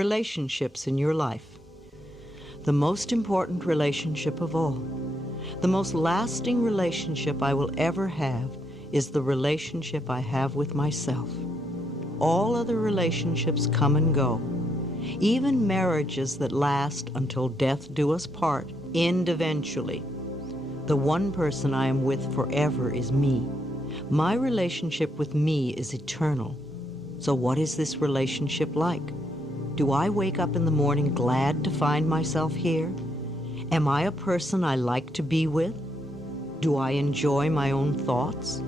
relationships in your life. The most important relationship of all, the most lasting relationship I will ever have, is the relationship I have with myself. All other relationships come and go. Even marriages that last until death do us part end eventually. The one person I am with forever is me. My relationship with me is eternal. So what is this relationship like? Do I wake up in the morning glad to find myself here? Am I a person I like to be with? Do I enjoy my own thoughts?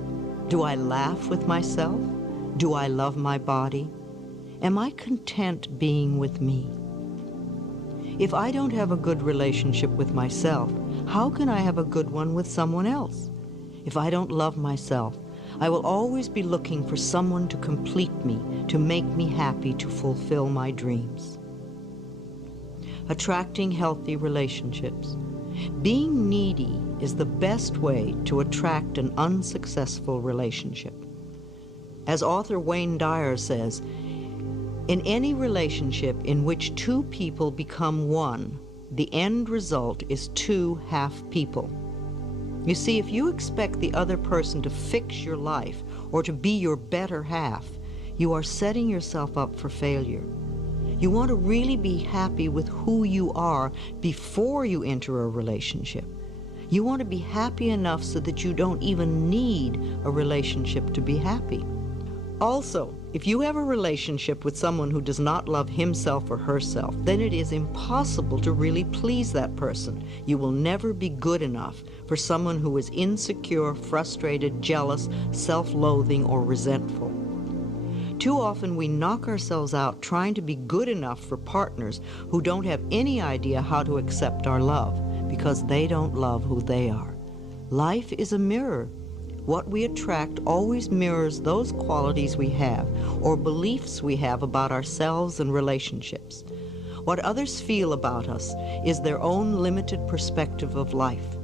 Do I laugh with myself? Do I love my body? Am I content being with me? If I don't have a good relationship with myself, how can I have a good one with someone else? If I don't love myself, I will always be looking for someone to complete me, to make me happy, to fulfill my dreams. Attracting healthy relationships. Being needy is the best way to attract an unsuccessful relationship. As author Wayne Dyer says, in any relationship in which two people become one, the end result is two half people. You see, if you expect the other person to fix your life or to be your better half, you are setting yourself up for failure. You want to really be happy with who you are before you enter a relationship. You want to be happy enough so that you don't even need a relationship to be happy. Also, if you have a relationship with someone who does not love himself or herself, then it is impossible to really please that person. You will never be good enough for someone who is insecure, frustrated, jealous, self-loathing, or resentful. Too often we knock ourselves out trying to be good enough for partners who don't have any idea how to accept our love because they don't love who they are. Life is a mirror. What we attract always mirrors those qualities we have or beliefs we have about ourselves and relationships. What others feel about us is their own limited perspective of life.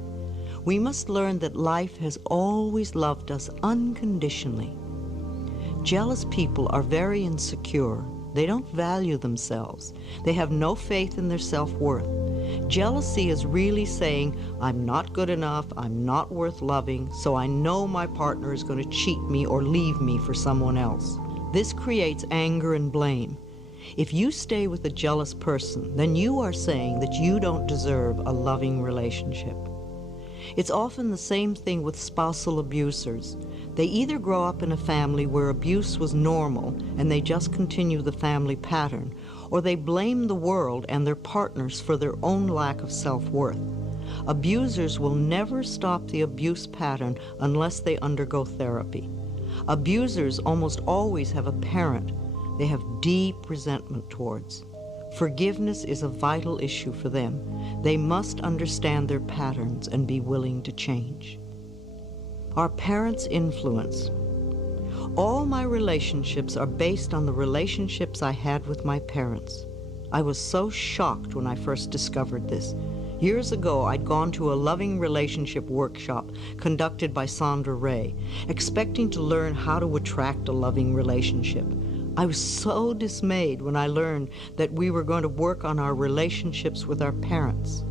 We must learn that life has always loved us unconditionally. Jealous people are very insecure. They don't value themselves. They have no faith in their self-worth. Jealousy is really saying, I'm not good enough, I'm not worth loving, so I know my partner is going to cheat me or leave me for someone else. This creates anger and blame. If you stay with a jealous person, then you are saying that you don't deserve a loving relationship. It's often the same thing with spousal abusers. They either grow up in a family where abuse was normal and they just continue the family pattern, or they blame the world and their partners for their own lack of self-worth. Abusers will never stop the abuse pattern unless they undergo therapy. Abusers almost always have a parent they have deep resentment towards. Forgiveness is a vital issue for them. They must understand their patterns and be willing to change. Our parents' influence. All my relationships are based on the relationships I had with my parents. I was so shocked when I first discovered this. Years ago, I'd gone to a loving relationship workshop conducted by Sandra Ray, expecting to learn how to attract a loving relationship. I was so dismayed when I learned that we were going to work on our relationships with our parents.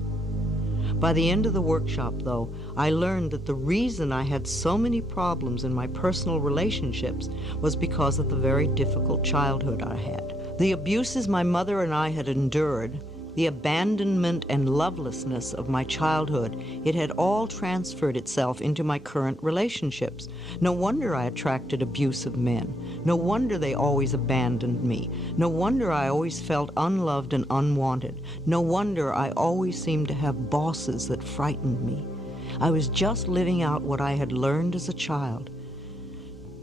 By the end of the workshop, though, I learned that the reason I had so many problems in my personal relationships was because of the very difficult childhood I had. The abuses my mother and I had endured, the abandonment and lovelessness of my childhood, it had all transferred itself into my current relationships. No wonder I attracted abusive men. No wonder they always abandoned me. No wonder I always felt unloved and unwanted. No wonder I always seemed to have bosses that frightened me. I was just living out what I had learned as a child.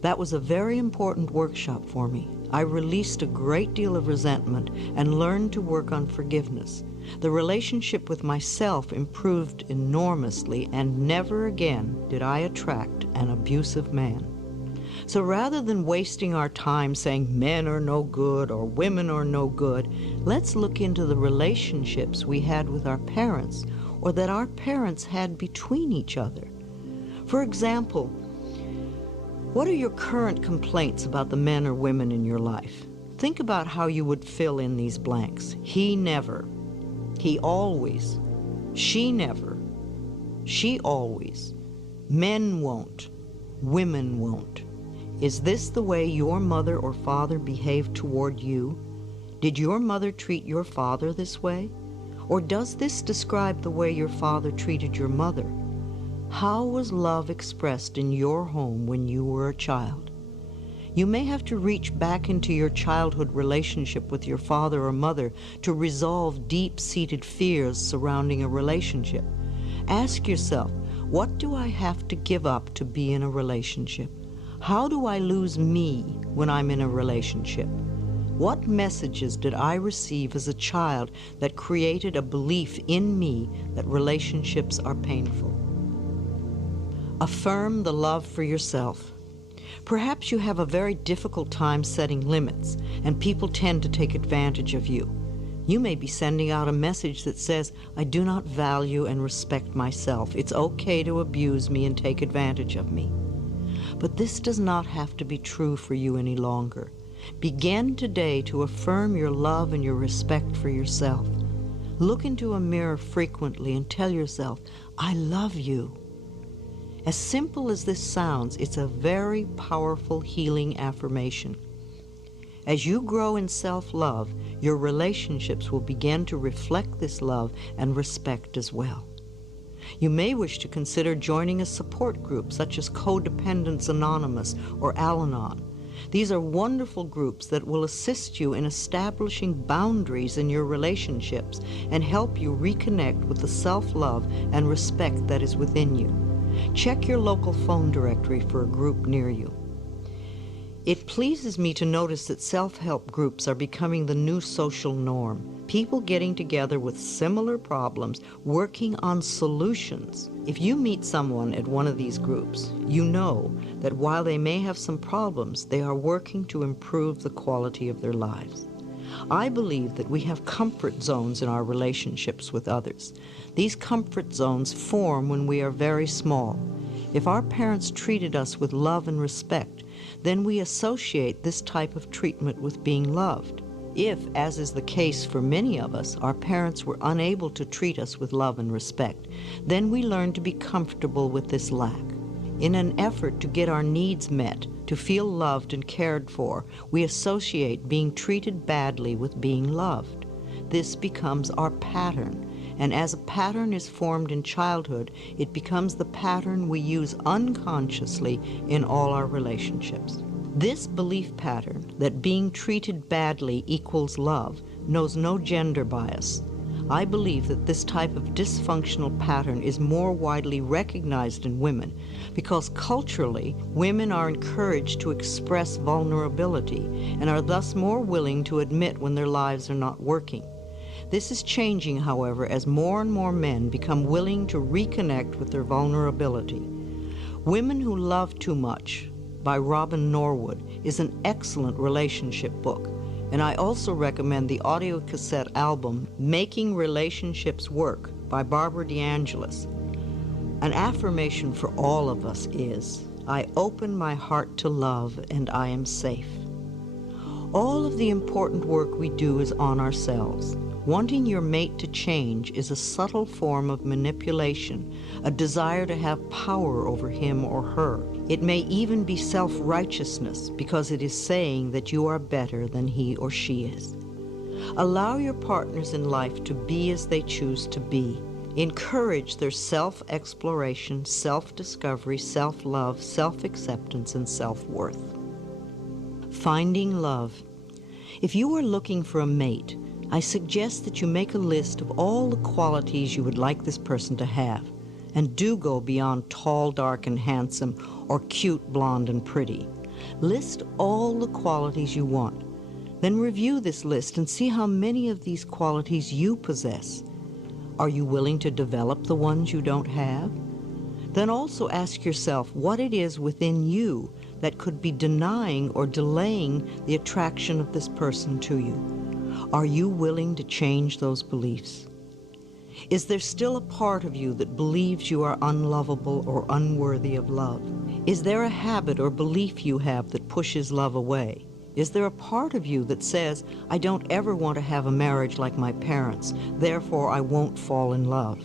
That was a very important workshop for me. I released a great deal of resentment and learned to work on forgiveness. The relationship with myself improved enormously, and never again did I attract an abusive man. So rather than wasting our time saying men are no good or women are no good, let's look into the relationships we had with our parents or that our parents had between each other. For example, what are your current complaints about the men or women in your life? Think about how you would fill in these blanks. He never. He always. She never. She always. Men won't. Women won't. Is this the way your mother or father behaved toward you? Did your mother treat your father this way? Or does this describe the way your father treated your mother? How was love expressed in your home when you were a child? You may have to reach back into your childhood relationship with your father or mother to resolve deep-seated fears surrounding a relationship. Ask yourself, what do I have to give up to be in a relationship? How do I lose me when I'm in a relationship? What messages did I receive as a child that created a belief in me that relationships are painful? Affirm the love for yourself. Perhaps you have a very difficult time setting limits, and people tend to take advantage of you. You may be sending out a message that says, I do not value and respect myself. It's okay to abuse me and take advantage of me. But this does not have to be true for you any longer. Begin today to affirm your love and your respect for yourself. Look into a mirror frequently and tell yourself, I love you. As simple as this sounds, it's a very powerful healing affirmation. As you grow in self-love, your relationships will begin to reflect this love and respect as well. You may wish to consider joining a support group such as Codependence Anonymous or Al-Anon. These are wonderful groups that will assist you in establishing boundaries in your relationships and help you reconnect with the self-love and respect that is within you. Check your local phone directory for a group near you. It pleases me to notice that self-help groups are becoming the new social norm. People getting together with similar problems, working on solutions. If you meet someone at one of these groups, you know that while they may have some problems, they are working to improve the quality of their lives. I believe that we have comfort zones in our relationships with others. These comfort zones form when we are very small. If our parents treated us with love and respect, then we associate this type of treatment with being loved. If, as is the case for many of us, our parents were unable to treat us with love and respect, then we learn to be comfortable with this lack. In an effort to get our needs met, to feel loved and cared for, we associate being treated badly with being loved. This becomes our pattern, and as a pattern is formed in childhood, it becomes the pattern we use unconsciously in all our relationships. This belief pattern that being treated badly equals love knows no gender bias. I believe that this type of dysfunctional pattern is more widely recognized in women because culturally, women are encouraged to express vulnerability and are thus more willing to admit when their lives are not working. This is changing, however, as more and more men become willing to reconnect with their vulnerability. Women Who Love Too Much by Robin Norwood is an excellent relationship book. And I also recommend the audio cassette album, Making Relationships Work by Barbara DeAngelis. An affirmation for all of us is, I open my heart to love and I am safe. All of the important work we do is on ourselves. Wanting your mate to change is a subtle form of manipulation, a desire to have power over him or her. It may even be self-righteousness because it is saying that you are better than he or she is. Allow your partners in life to be as they choose to be. Encourage their self-exploration, self-discovery, self-love, self-acceptance, and self-worth. Finding love. If you are looking for a mate, I suggest that you make a list of all the qualities you would like this person to have, and do go beyond tall, dark, and handsome, or cute, blonde, and pretty. List all the qualities you want. Then review this list and see how many of these qualities you possess. Are you willing to develop the ones you don't have? Then also ask yourself what it is within you that could be denying or delaying the attraction of this person to you. Are you willing to change those beliefs? Is there still a part of you that believes you are unlovable or unworthy of love? Is there a habit or belief you have that pushes love away? Is there a part of you that says, I don't ever want to have a marriage like my parents, therefore I won't fall in love?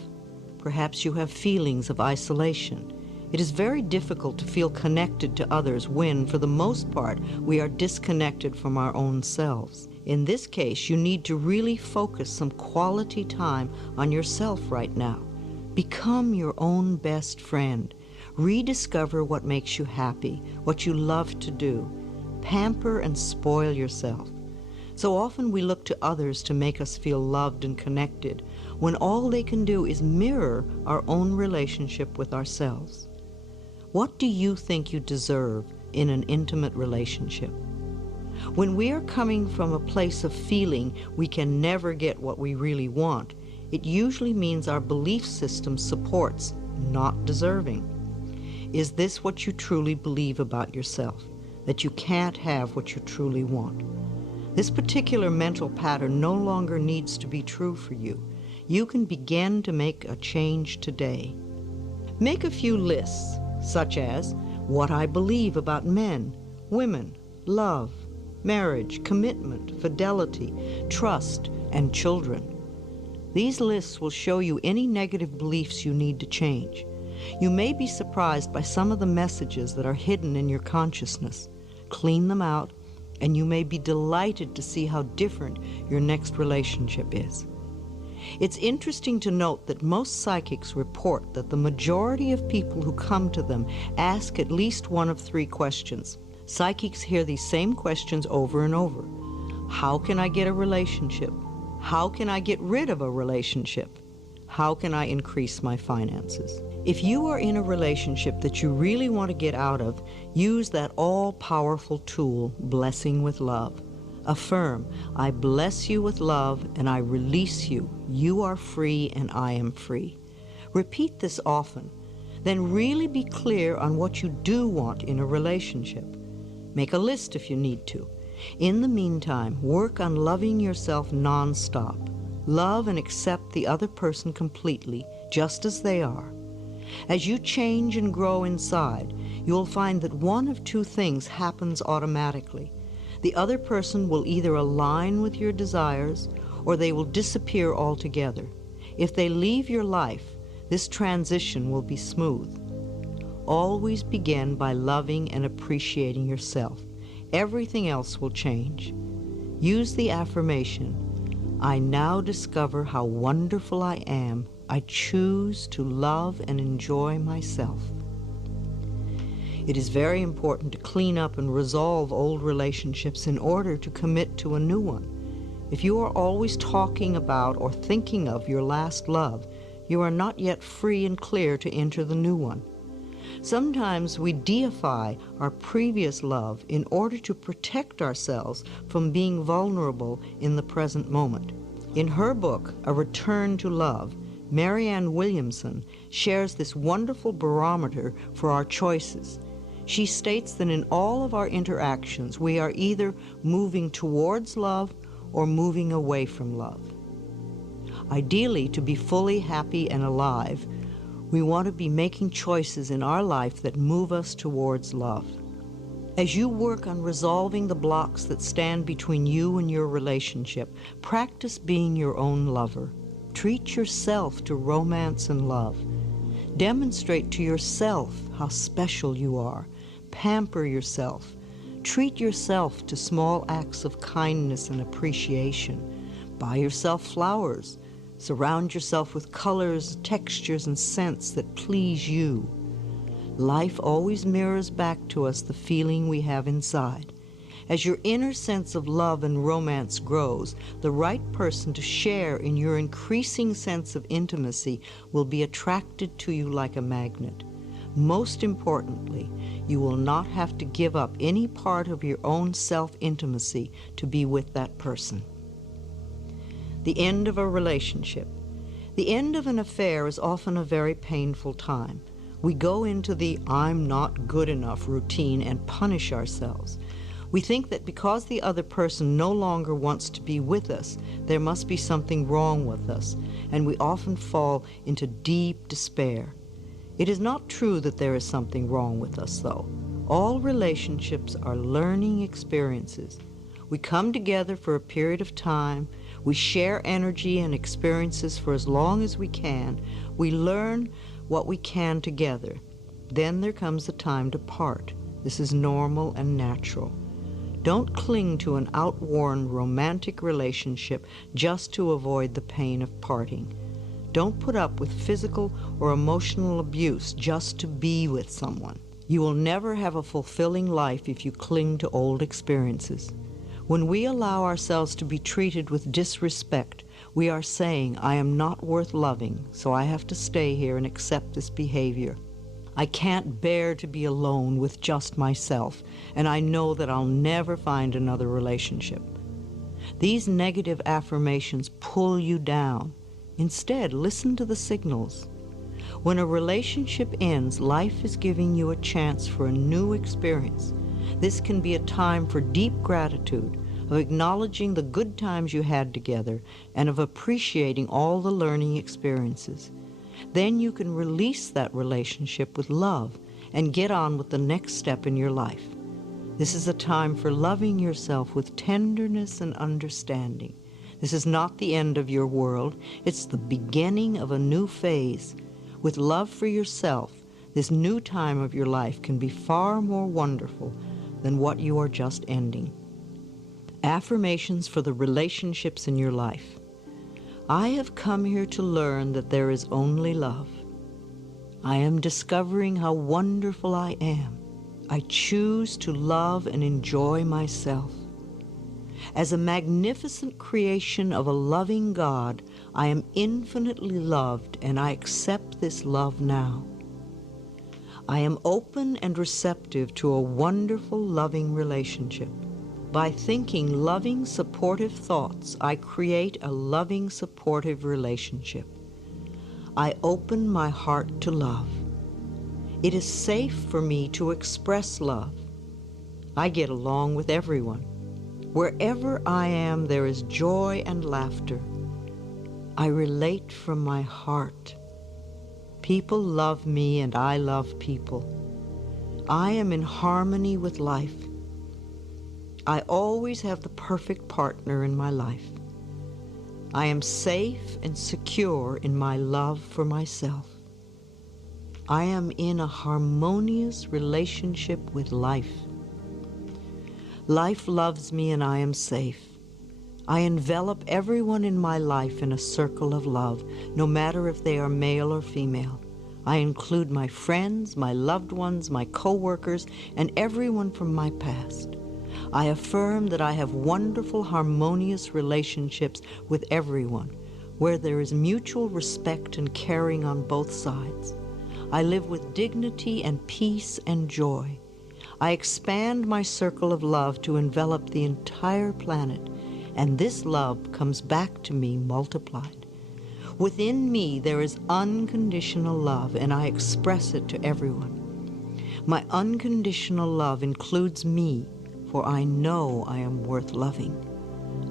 Perhaps you have feelings of isolation. It is very difficult to feel connected to others when, for the most part, we are disconnected from our own selves. In this case, you need to really focus some quality time on yourself right now. Become your own best friend. Rediscover what makes you happy, what you love to do. Pamper and spoil yourself. So often we look to others to make us feel loved and connected, when all they can do is mirror our own relationship with ourselves. What do you think you deserve in an intimate relationship? When we are coming from a place of feeling we can never get what we really want, it usually means our belief system supports not deserving. Is this what you truly believe about yourself? That you can't have what you truly want? This particular mental pattern no longer needs to be true for you. You can begin to make a change today. Make a few lists, such as what I believe about men, women, love, marriage, commitment, fidelity, trust, and children. These lists will show you any negative beliefs you need to change. You may be surprised by some of the messages that are hidden in your consciousness. Clean them out, and you may be delighted to see how different your next relationship is. It's interesting to note that most psychics report that the majority of people who come to them ask at least one of three questions. Psychics hear these same questions over and over. How can I get a relationship? How can I get rid of a relationship? How can I increase my finances? If you are in a relationship that you really want to get out of, use that all-powerful tool, blessing with love. Affirm, I bless you with love and I release you. You are free and I am free. Repeat this often. Then really be clear on what you do want in a relationship. Make a list if you need to. In the meantime, work on loving yourself non-stop. Love and accept the other person completely, just as they are. As you change and grow inside, you will find that one of two things happens automatically. The other person will either align with your desires or they will disappear altogether. If they leave your life, this transition will be smooth. Always begin by loving and appreciating yourself. Everything else will change. Use the affirmation, I now discover how wonderful I am. I choose to love and enjoy myself. It is very important to clean up and resolve old relationships in order to commit to a new one. If you are always talking about or thinking of your last love, you are not yet free and clear to enter the new one. Sometimes we deify our previous love in order to protect ourselves from being vulnerable in the present moment. In her book, A Return to Love, Marianne Williamson shares this wonderful barometer for our choices. She states that in all of our interactions, we are either moving towards love or moving away from love. Ideally, to be fully happy and alive, we want to be making choices in our life that move us towards love. As you work on resolving the blocks that stand between you and your relationship, practice being your own lover. Treat yourself to romance and love. Demonstrate to yourself how special you are. Pamper yourself. Treat yourself to small acts of kindness and appreciation. Buy yourself flowers. Surround yourself with colors, textures, and scents that please you. Life always mirrors back to us the feeling we have inside. As your inner sense of love and romance grows, the right person to share in your increasing sense of intimacy will be attracted to you like a magnet. Most importantly, you will not have to give up any part of your own self-intimacy to be with that person. The end of a relationship. The end of an affair is often a very painful time. We go into the I'm not good enough routine and punish ourselves. We think that because the other person no longer wants to be with us, there must be something wrong with us, and we often fall into deep despair. It is not true that there is something wrong with us, though. All relationships are learning experiences. We come together for a period of time. We share energy and experiences for as long as we can. We learn what we can together. Then there comes the time to part. This is normal and natural. Don't cling to an outworn romantic relationship just to avoid the pain of parting. Don't put up with physical or emotional abuse just to be with someone. You will never have a fulfilling life if you cling to old experiences. When we allow ourselves to be treated with disrespect, we are saying, I am not worth loving, so I have to stay here and accept this behavior. I can't bear to be alone with just myself, and I know that I'll never find another relationship. These negative affirmations pull you down. Instead, listen to the signals. When a relationship ends, life is giving you a chance for a new experience. This can be a time for deep gratitude, of acknowledging the good times you had together, and of appreciating all the learning experiences. Then you can release that relationship with love and get on with the next step in your life. This is a time for loving yourself with tenderness and understanding. This is not the end of your world. It's the beginning of a new phase. With love for yourself, this new time of your life can be far more wonderful than what you are just ending. Affirmations for the relationships in your life. I have come here to learn that there is only love. I am discovering how wonderful I am. I choose to love and enjoy myself. As a magnificent creation of a loving God, I am infinitely loved, and I accept this love now. I am open and receptive to a wonderful, loving relationship. By thinking loving, supportive thoughts, I create a loving, supportive relationship. I open my heart to love. It is safe for me to express love. I get along with everyone. Wherever I am, there is joy and laughter. I relate from my heart. People love me and I love people. I am in harmony with life. I always have the perfect partner in my life. I am safe and secure in my love for myself. I am in a harmonious relationship with life. Life loves me and I am safe. I envelop everyone in my life in a circle of love, no matter if they are male or female. I include my friends, my loved ones, my co-workers, and everyone from my past. I affirm that I have wonderful, harmonious relationships with everyone, where there is mutual respect and caring on both sides. I live with dignity and peace and joy. I expand my circle of love to envelop the entire planet, and this love comes back to me multiplied. Within me there is unconditional love, and I express it to everyone. My unconditional love includes me, for I know I am worth loving.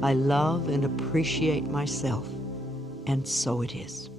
I love and appreciate myself, and so it is.